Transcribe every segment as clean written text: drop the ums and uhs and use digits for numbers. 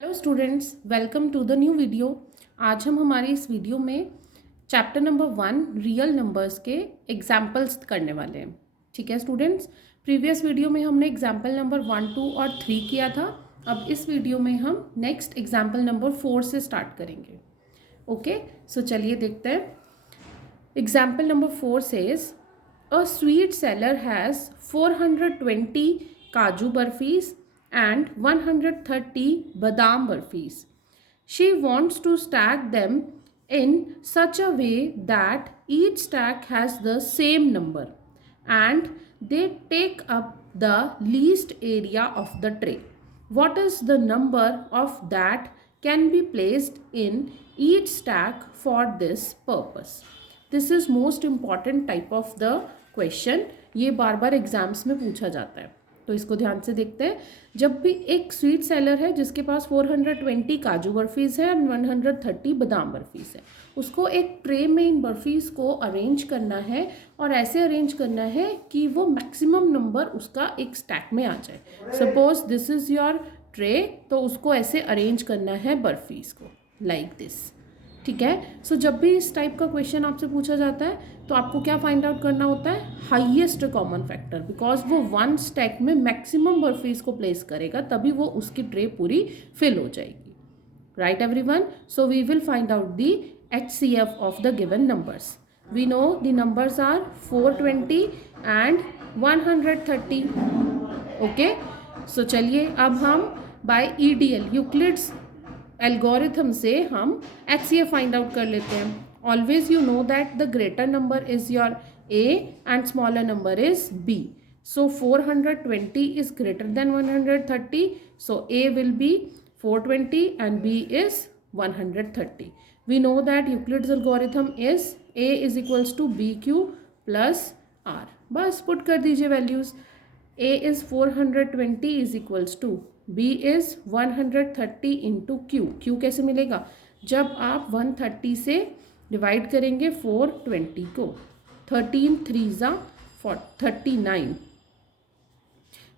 Hello students, welcome to the new video. आज हम हमारी इस वीडियो में चैप्टर नंबर 1 रियल नंबर्स के एग्जाम्पल्स करने वाले हैं। ठीक है स्टूडेंट्स, प्रीवियस वीडियो में हमने एग्जाम्पल नंबर 1, 2 और 3 किया था। अब इस वीडियो में हम नेक्स्ट एग्जाम्पल नंबर 4 से स्टार्ट करेंगे। ओके, सो चलिए देखते हैं। Example number 4 says a sweet seller has 420 काजू बर्फीज and 130 badam burfis. She wants to stack them in such a way that each stack has the same number and they take up the least area of the tray. What is the number of that can be placed in each stack for this purpose? This is most important type of the question. ये बार बार exams में पूछा जाता है, तो इसको ध्यान से देखते हैं। जब भी एक स्वीट सेलर है जिसके पास 420 काजू बर्फीज़ है एंड 130 बादाम बर्फीज़ है, उसको एक ट्रे में इन बर्फीज़ को अरेंज करना है और ऐसे अरेंज करना है कि वो मैक्सिमम नंबर उसका एक स्टैक में आ जाए। Suppose this is your tray, तो उसको ऐसे अरेंज करना है बर्फीज़ को लाइक दिस। ठीक है, सो जब भी इस टाइप का क्वेश्चन आपसे पूछा जाता है तो आपको क्या फाइंड आउट करना होता है? हाईएस्ट कॉमन फैक्टर, बिकॉज वो वन स्टैक में मैक्सिमम बर्फीज को प्लेस करेगा, तभी वो उसकी ट्रे पूरी फिल हो जाएगी। Right everyone, so we will find out the HCF of the given numbers. We know the numbers are 420 and 130। Okay, so चलिए अब हम बाय EDL यूक्लिड्स एल्गोरिथम से हम HCF फाइंड आउट कर लेते हैं। Always you know that the greater number is your A and smaller number is B. So 420 is greater than 130. So A will be 420 and B is 130. We know that Euclid's algorithm is A is equals to BQ plus R. बस put कर दीजिए values. A is 420 is equals to B is 130 into Q. Q कैसे मिलेगा? जब आप 130 से divide करेंगे 420 को। 13 3 ज़ा 39,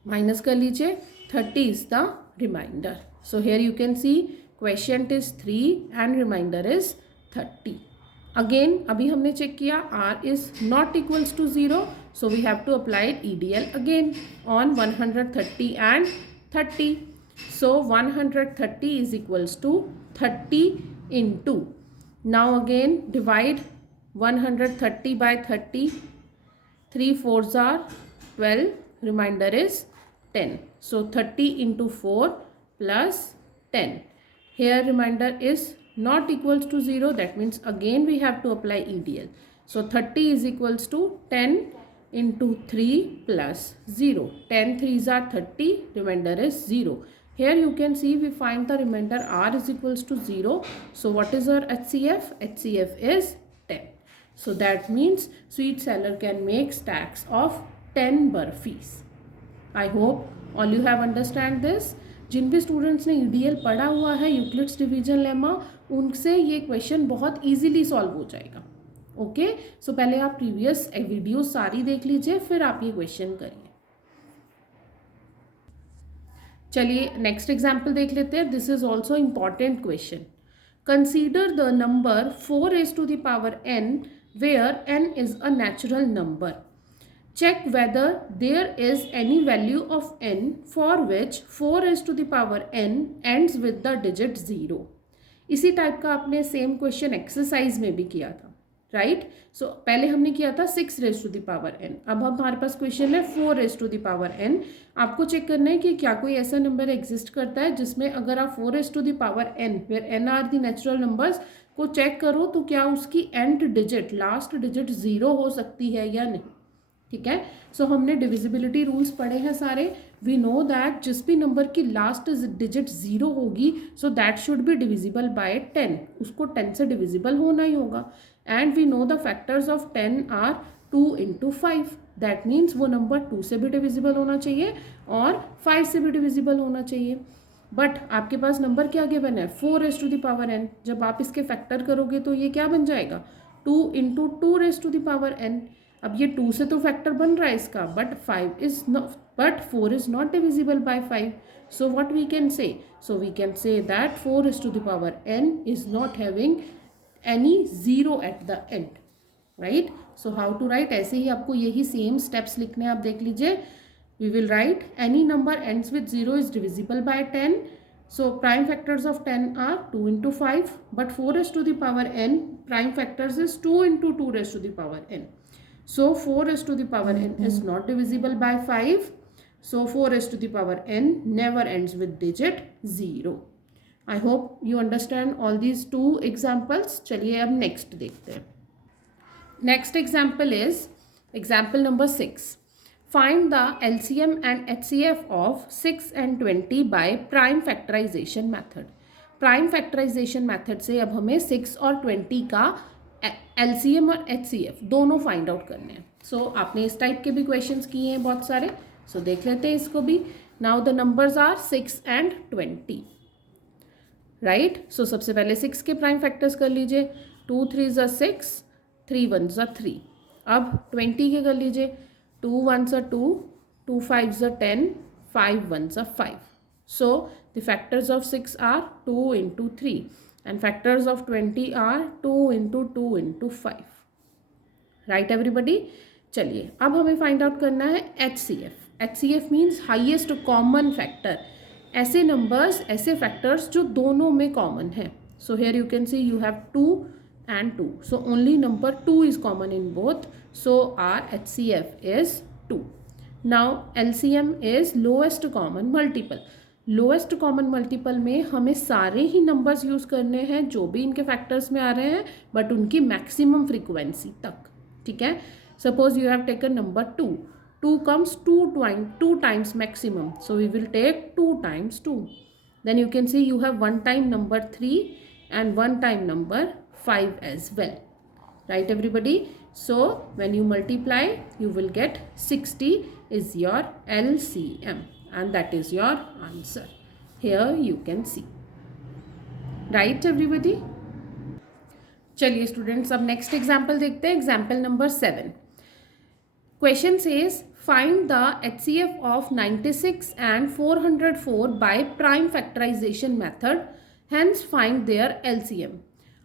माइनस कर लीजिए, 30 is the reminder. So here you can see question is 3 and reminder is 30। Again अभी हमने चेक किया R is not equals to 0, so we have to apply EDL again on 130 and 30. So 130 is equals to 30 into, now again divide 130 by 30, 3 4s are 12, remainder is 10. So 30 into 4 plus 10. Here remainder is not equals to 0, that means again we have to apply EDL. So 30 is equals to 10 into 3 plus 0. 10 3s are 30, remainder is 0. Here you can see we find the remainder R is equals to 0. So what is our HCF? HCF is 10. So that means sweet seller can make stacks of 10 burfis. I hope all you have understand this. जिन भी students ने EDL पढ़ा हुआ है, Euclid's division lemma, उनसे ये question बहुत easily solve हो जाएगा। ओके, सो पहले आप प्रीवियस वीडियो सारी देख लीजिए, फिर आप ये क्वेश्चन करिए। चलिए नेक्स्ट एग्जाम्पल देख लेते हैं। This is also important question. Consider the number 4 raised to the power n where n is a natural number. Check whether there is any value of n for which 4 raised to the power n ends with the digit 0. इसी type का आपने same question exercise में भी किया था, right? सो पहले हमने किया था 6 raised to the power n। अब हमारे पास क्वेश्चन है 4 raised to the power n। आपको चेक करना है कि क्या कोई ऐसा नंबर एग्जिस्ट करता है जिसमें अगर आप 4 raised to the power n where n are the natural numbers को चेक करो तो क्या उसकी एंड डिजिट, लास्ट डिजिट 0 हो सकती है या नहीं। ठीक है, सो हमने डिविजिबिलिटी रूल्स पढ़े हैं सारे। वी नो दैट जिस भी नंबर की लास्ट डिजिट 0 होगी, so that should be divisible by 10, उसको 10 से डिविजिबल होना ही होगा। And we know the factors of 10 are 2 into 5, that means वो नंबर 2 से भी डिविजिबल होना चाहिए और 5 से भी डिविजिबल होना चाहिए। बट आपके पास नंबर क्या गिवन है? 4 raised to the power n। जब आप इसके फैक्टर करोगे तो ये क्या बन जाएगा? 2 into 2 raised to the power n। अब ये 2 से तो फैक्टर बन रहा है इसका, but 4 is not divisible by 5. So what we can say? So we can say that 4 is to the power n is not having any zero at the end, right. So how to write? ऐसे ही आपको यही same steps लिखने हैं. आप देख लीजिए. We will write any number ends with 0 is divisible by 10. So prime factors of 10 are 2 into 5, but 4 raised to the power n, prime factors is 2 into 2 raised to the power n. So 4 raised to the power n is not divisible by 5. So 4 raised to the power n never ends with digit 0. I hope you understand all these two examples. चलिए अब next देखते हैं. Next example is example number 6. Find the LCM and HCF of 6 and 20 by prime factorization method. Prime factorization method से अब हमें 6 और 20 का LCM और HCF दोनों फाइंड आउट करने हैं. सो आपने इस टाइप के भी क्वेश्चंस किए हैं बहुत सारे. सो देख लेते हैं इसको भी. Now the numbers are 6 and 20, right. So सबसे पहले 6 के प्राइम फैक्टर्स कर लीजिए. 2 3 6, 3 1 3. अब 20 के कर लीजिए. 2 1 2, 2 5 10, 5 1 5. So the factors of 6 are 2 into 3 and factors of 20 are 2 into 2 into 5. Right everybody? चलिए अब हमें फाइंड आउट करना है HCF. HCF means highest common factor. ऐसे नंबर्स, ऐसे फैक्टर्स जो दोनों में कॉमन है. सो here you can C you have 2 and 2. So only number 2 is common in both. So our HCF is 2. Now LCM is lowest common multiple. Lowest common multiple में हमें सारे ही numbers use करने हैं जो भी इनके factors में आ रहे हैं, but उनकी maximum frequency तक. ठीक है. Suppose you have taken number 2. 2 comes 2 times maximum. So we will take 2 times 2. Then you can see you have one time number 3 and one time number 5 as well, right everybody. So when you multiply you will get 60 is your LCM and that is your answer. Here you can see, right everybody. चलिए students अब next example देखते हैं. Example number 7. Question says find the HCF of 96 and 404 by prime factorization method, hence find their LCM.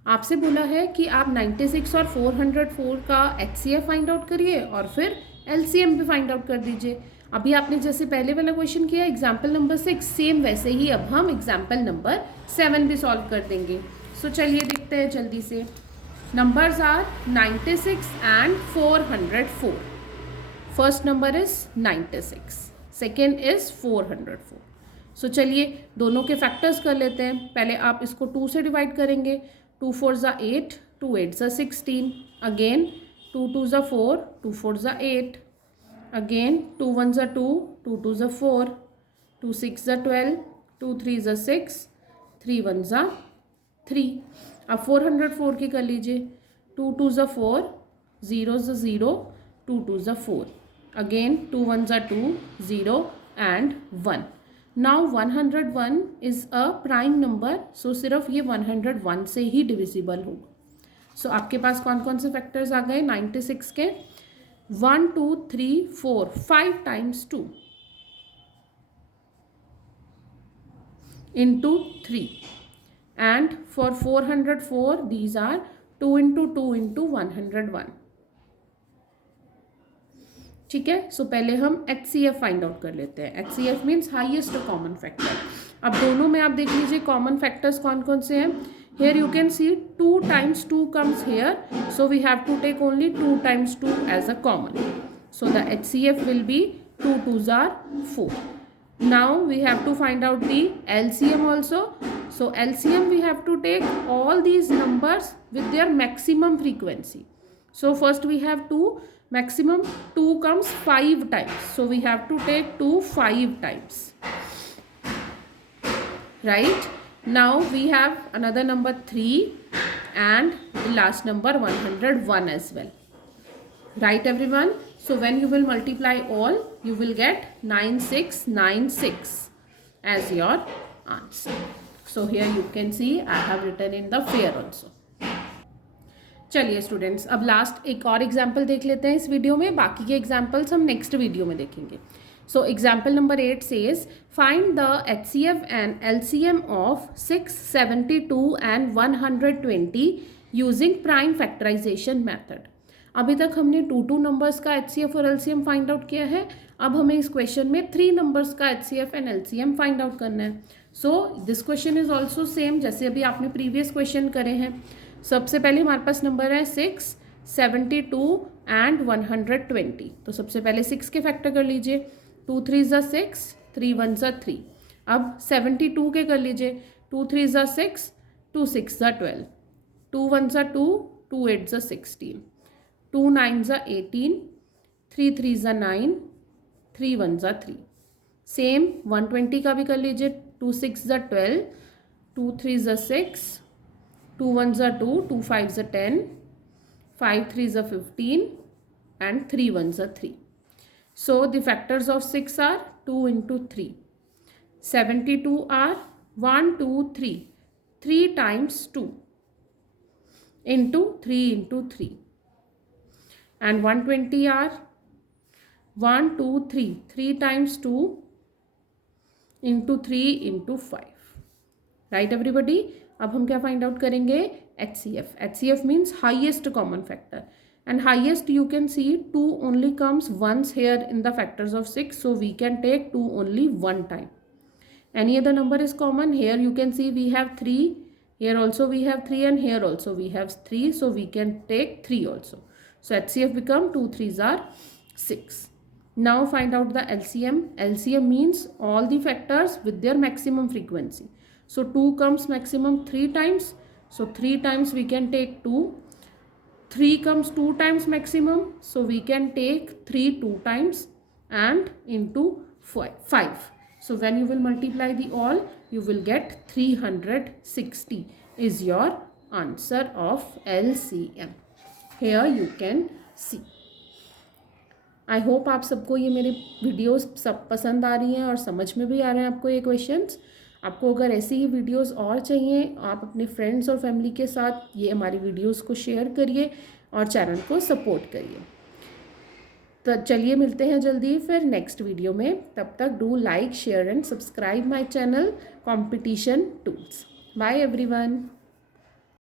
आपसे बोला है कि आप 96 और 404 का HCF फाइंड आउट करिए और फिर LCM भी फाइंड आउट कर दीजिए. अभी आपने जैसे पहले वाला क्वेश्चन किया एग्जाम्पल नंबर 6, सेम वैसे ही अब हम एग्जाम्पल नंबर 7 भी सॉल्व कर देंगे. सो चलिए देखते हैं जल्दी से. Numbers are 96 and 404. First number is 96, second is 404. So चलिए दोनों के फैक्टर्स कर लेते हैं. पहले आप इसको 2 से डिवाइड करेंगे. 2 4 8, 2 8 16. Again 2 2 4, 2 4 8. Again 2 1 2, 2 2 4, 2 6 12, 2 3 6, 3 1 3. अब 404 की कर लीजिए. 2 2 4, 0 0, 2 2 4. Again 2 1 2, 0 and 1. Now 101 is a prime number. So सिर्फ ये 101 से ही डिविजिबल होगा. सो आपके पास कौन कौन से फैक्टर्स आ गए 96 के? 1 2 3 4, 5 times 2 into 3. And for 404 these are 2 into 2 into 101. ठीक है. सो पहले हम HCF फाइंड आउट कर लेते हैं. HCF means highest common factor. अब दोनों में आप देख लीजिए कॉमन फैक्टर्स कौन कौन से हैं. Here you can see 2 times 2 comes here. So we have to take only 2 times 2 as a common. So the HCF will be 2 2s are 4. Now we have to find out the LCM also. So LCM we have to take all these numbers with their maximum frequency. So first we have 2. Maximum 2 comes 5 times. So we have to take 2 5 times. Right? Now we have another number 3 and the last number 101 as well. Right everyone? So when you will multiply all, you will get 9696 as your answer. So here you can see I have written in the fair also. चलिए students, अब last एक और example देख लेते हैं इस video में, बाकी के एग्जाम्पल्स हम नेक्स्ट वीडियो में देखेंगे. So example number 8 says find the HCF and LCM of 672 and 120 using prime factorization method. अभी तक हमने 2 नंबर्स का HCF और LCM फाइंड आउट किया है. अब हमें इस क्वेश्चन में 3 नंबर्स का HCF and LCM find out करना है. So this question is also same जैसे अभी आपने प्रीवियस क्वेश्चन करे हैं. सबसे पहले हमारे पास नंबर है 6, 72 एंड 120. तो सबसे पहले 6 के फैक्टर कर लीजिए. 2 3 ज़ा 6, 3 1 ज़ा 3. अब 72 के कर लीजिए. 2 3 ज़ा 6, 2 6 ज़ा 12. 2 1 ज़ा 2, 2 8 ज़ा 16. 2 9 ज़ा 18, 3 3 ज़ा 9, 3 1 ज़ा 3. सेम 120 का भी कर लीजिए. 2 6 ज़ा 12, 2 3 ज़ा 6, 2 1 ज़ा 2, 2 5 ज़ा 10, 5 3 ज़ा 15 and 3 1 ज़ा 3. So the factors of 6 are 2 into 3. 72 are 1 2 3. 3 times 2 into 3 into 3. And 120 are 1 2 3. 3 times 2 into 3 into 5. Right everybody? अब हम क्या फाइंड आउट करेंगे? HCF. HCF means highest common factor. And highest you can see 2 only comes once here in the factors of 6. So we can take 2 only one time. Any other number is common. Here you can see we have 3. Here also we have 3 and here also we have 3. So we can take 3 also. So HCF become 2 3s are 6. Now find out the LCM. LCM means all the factors with their maximum frequency. So 2 comes maximum 3 times. So 3 times we can take 2. 3 comes 2 times maximum. So we can take 3 2 times and into 5. So when you will multiply the all, you will get 360 is your answer of LCM. Here you can see. I hope आप सबको ये मेरे videos सब पसंद आ रही हैं और समझ में भी आ रहे हैं आपको ये क्वेश्चंस. आपको अगर ऐसी ही वीडियोस और चाहिए, आप अपने फ्रेंड्स और फैमिली के साथ ये हमारी वीडियोस को शेयर करिए और चैनल को सपोर्ट करिए. तो चलिए मिलते हैं जल्दी फिर नेक्स्ट वीडियो में. तब तक do like, share and subscribe my channel competition tools. Bye everyone.